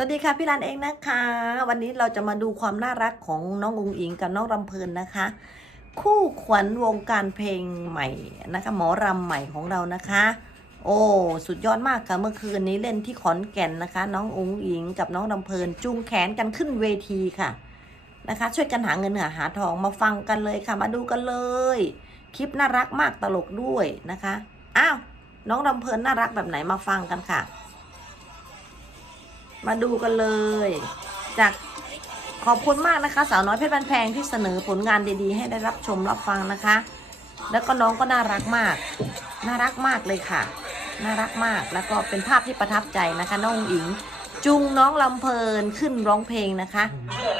สวัสดีค่ะพี่รันเองนะคะ วันนี้เราจะมาดูความน่ารักของน้ององอิงกับน้องรำเพลินนะคะ คู่ขวัญวงการเพลงใหม่นะคะ หมอรำใหม่ของเรานะคะ โอ้สุดยอดมากค่ะเมื่อคืนนี้เล่นที่ขอนแก่นนะคะ น้ององอิงกับน้องรำเพลินจูงแขนกันขึ้นเวทีค่ะนะคะ ช่วยกันหาเงินหาหาทองมาฟังกันเลยค่ะมาดูกันเลย คลิปน่ารักมากตลกด้วยนะคะอ้าวน้องรำเพลินน่ารักแบบไหนมาฟังกันค่ะ มาดูกันเลย จากขอบคุณมากนะคะ สาวน้อยเพชรบันแพงที่เสนอผลงานดีๆ ให้ได้รับชมรับฟังนะคะ แล้วก็น้องก็น่ารักมาก น่ารักมากเลยค่ะ น่ารักมากแล้วก็เป็นภาพที่ประทับใจนะคะ น้องอิง จุงน้องลำเพลินขึ้นร้องเพลงนะคะ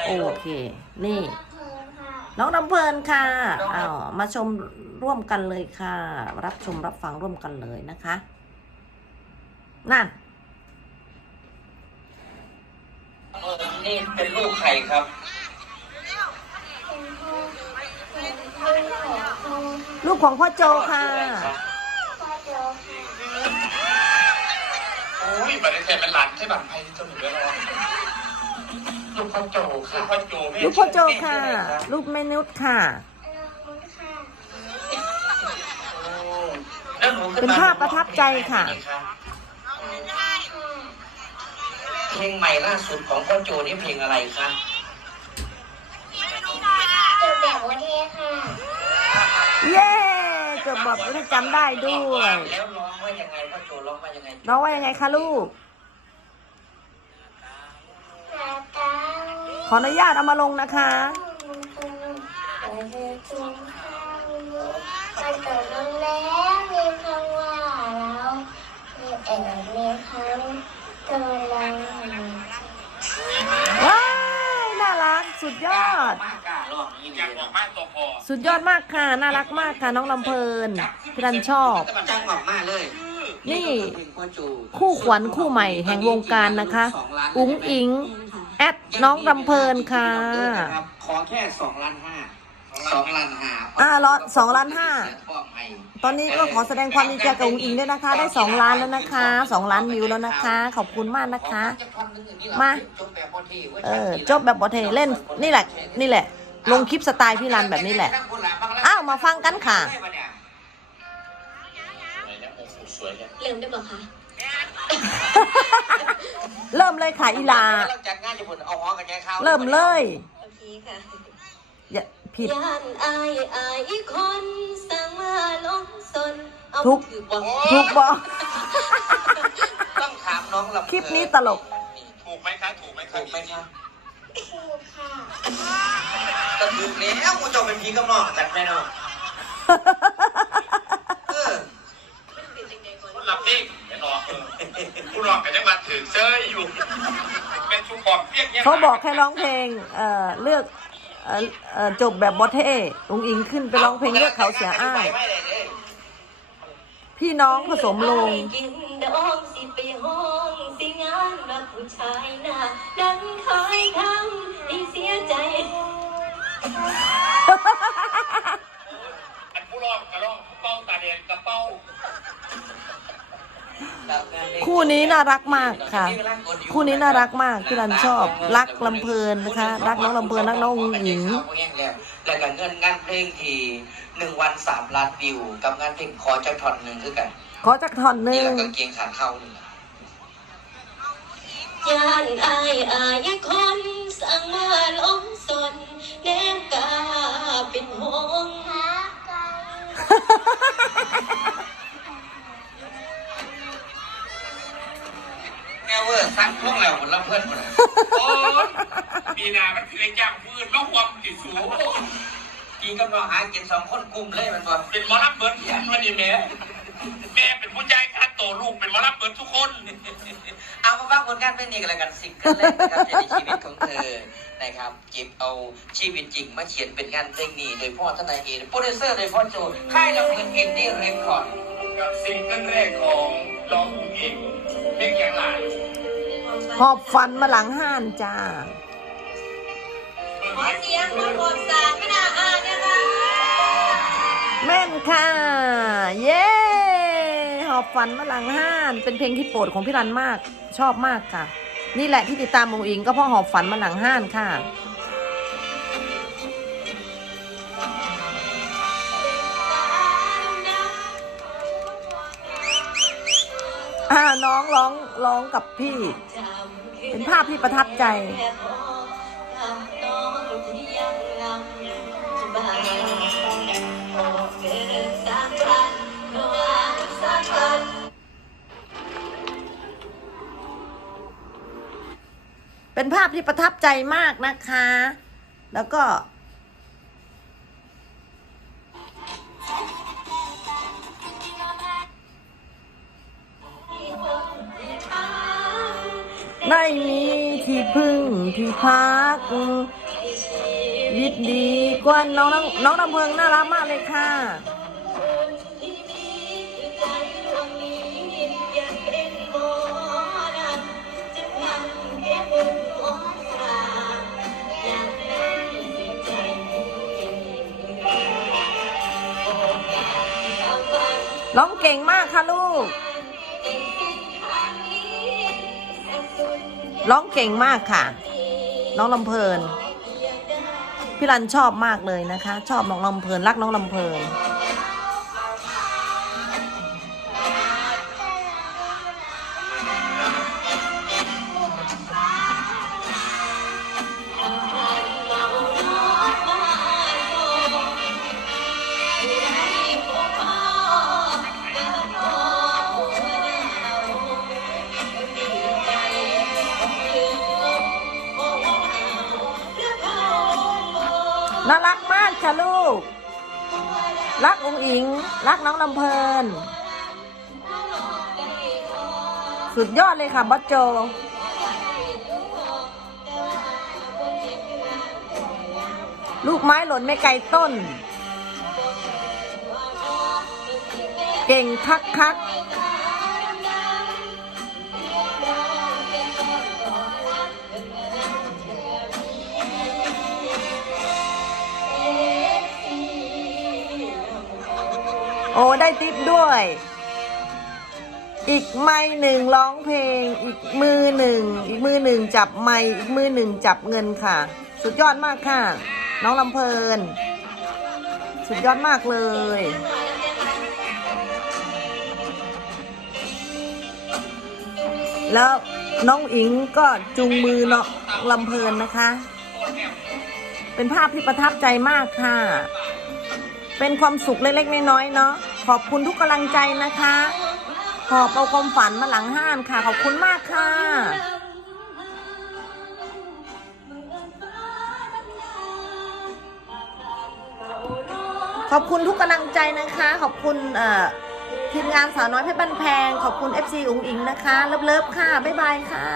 โอเค นี่ น้องลำเพลินค่ะอ้าวมาชมร่วมกันเลยค่ะ รับชมรับฟังร่วมกันเลยนะคะนั่น นี่เป็นลูกใครครับ ลูกของพ่อโจค่ะ โอ้ยบัตรเทนเป็นหลานใช่บัตรไพ่ที่เจ้าหนูแล้วลูกพ่อโจคคืรัอบพ่อโจแม่ลูกพ่อโจค่ะ ลูกแม่นุชค่ะโอ้แล้วหนูขึ้นเป็นมาภาพประทับใจค่ะเพ ลงใหม่ล่าสุดของพ่อโจนี่เพลงอะไรคะจุดแบบวันเทค่ะเย้เกือบบอกไม่ได้จำได้ด้วย แล้วร้องว่ายังไงพ่อโจร้องว่ายังไงน้องว่ายังไงคะลูกหน้าตาขออนุญาตเอามาลงนะคะเราจะจุงข้าวมันตกลงแล้วมีคำว่าเรามีแอบมีคำตัวเรา ว้าวน่ารัก สุดยอด มากกล้าร้องนี่อยากบอกมากตัวพอสุดยอดมากค่ะ น่ารักมากค่ะ น้องลำเพลินพี่รันชอบ จังหวะมากเลยนี่เพลงพ่อโจคู่ขวัญคู่ใหม่แห่งวงการนะคะ อุ๋งอิง แอดน้องลำเพลินค่ะ ขอแค่สองล้านห้า สองล้านห้าอ่าร้อยสองล้านห้าเสียพ่อใหม่ตอนนี้ก็ขอแสดงความดีใจกับอุ๋งอิงด้วยนะคะ ได้สองล้านแล้วนะคะสองล้านวิวแล้วนะคะ ขอบคุณมากนะคะ มา เออจบแบบบอเทเล่นนี่แหละ นี่แหละ ลงคลิปสไตล์พี่รันแบบนี้แหละ อ้าวมาฟังกันค่ะอะไรนะโอ้โหสวยเลยเริ่มได้บ่คะเริ่มเลยค่ะอีลา เราจัดงานญี่ปุ่นเอาฮ้อกันแย่ข้าวเริ่มเลย โอเคค่ะอย่า ผิด ย่านอายอายอีกคนสั่งมาลงสนเอาทุก ถือบ่ถูกบอกต้องถามน้องลำคลิปนี้ตลก ถูกไหมคะถูกไหมคะถูกไหมคะถูกค่ะก็ถูกแล้วกูจะเป็นพีกับน้องกันไหมเนาะเออคุณรับพี่ไม่รอเออคุณรอกันยังมาถือเซยอยู่ เป็นชุมพรเปียกเนี่ยเขาบอกให้ร้องเพลงเอ่อเลือก เอ่อเอ่อจบแบบบอเท่อุงอิงขึ้นไปร้องเพลงเลือกเขาเสียอ้ายไม่ได้เลยพี่น้องผสมลง กินดองสิไปห้องสิงานรักผู้ชายหน้าดันคอยทำให้เสียใจ อันผู้รองกระรองเป้าตาแดงกระเป้า คู่นี้น่ารักมากค่ะ คู่นี้น่ารักมากพี่รันชอบ รักลำเพลินนะคะ รักน้องลำเพลินรักน้องอุงอิงแล้วก็เงินงานเพลงที่หนึ่งวันสามล้านวิว กับงานเพลงขอจักท่อนหนึ่งคือกัน ขอจักท่อนหนี่นึ่งแหละกางเกงขาเข้านี่แหละย่านอายอายคนสั่งมาลงสนแนมกาเป็นห่ว ม่เวอร์ซักพวกเราหมดแล้วเพื่อนหมดเลยโอ้ยปีหนามันคือเล็กย่างพื้นน้องความติดสูงกินกับน้องหากินสองคนกลุ่มเลยมันบอกเป็นหมอลำเบิร์ดแขนวันนี้แม่แม่เป็นผู้ใจค่าโตลูกเป็นหมอลำเบิร์ดทุกคน เอามาฟังผลงานเพลงนี้กันแล้วกันสิกันเลยนะครับในชีวิตของเธอนะครับจิบเอาชีวิตจริงมาเขียนเป็นงานเพลงนี้โดยพ่อทนายเอโปรดิวเซอร์โดยพ่อโจค่ายลำเพลินอินดี้เรคคอร์ดกับซิงเกิลแรกของร้องอุ๋งอิงเพลงแกงหลาย หอบฟันมาหลังห้านจ้าขอเสียงคนโบสารไม่น่าอ่านนะคะแม่นค่ะ เย้หอบฟันมาหลังห้าน เป็นเพลงที่โปรดของพี่รันมาก ชอบมากค่ะ นี่แหละที่ติดตามอุ๋งอิงก็เพราะหอบฝันมาหลังห้านค่ะ อ่าน้องร้องร้องกับพี่ เป็นภาพที่ประทับใจเป็นภาพที่ประทับใจมากนะคะ แล้วก็ ได้มีที่พึ่งที่พักยิดดีกว่าน้องน้องน้องลำเพิงน่ารักมากเลยค่ะร้องเก่งมากค่ะลูก ร้องเก่งมากค่ะ น้องลำเพลินพี่รันชอบมากเลยนะคะ ชอบน้องลำเพลินรักน้องลำเพลิน น่ารักมากค่ะลูก รักองค์อิง รักน้องลำเพลิน สุดยอดเลยค่ะบอสโจ ลูกไม้หล่นไม่ไกลต้น เก่งคักคัก อ้ได้ทิปด้วย อีกไม้หนึ่งร้องเพลง อีกมือหนึ่ง อีกมือหนึ่งจับไม้อีกมือหนึ่งจับเงินค่ะ สุดยอดมากค่ะ น้องลำเพลิน สุดยอดมากเลยแล้วน้องอิงก็จูงมือเนาะลำเพลินนะคะ เป็นภาพที่ประทับใจมากค่ะ เป็นความสุขเล็กๆน้อยๆเนาะ ขอบคุณทุกกำลังใจนะคะขอบเอาความฝันมาหลังห้านค่ะ ขอบคุณมากค่ะ ขอบคุณทุกกำลังใจนะคะ ขอบคุณเอ่อทีมงานสาวน้อยเพชรบ้านแพง ขอบคุณ FC อุ๋งอิงนะคะ เลิฟๆค่ะ บ๊ายบายค่ะ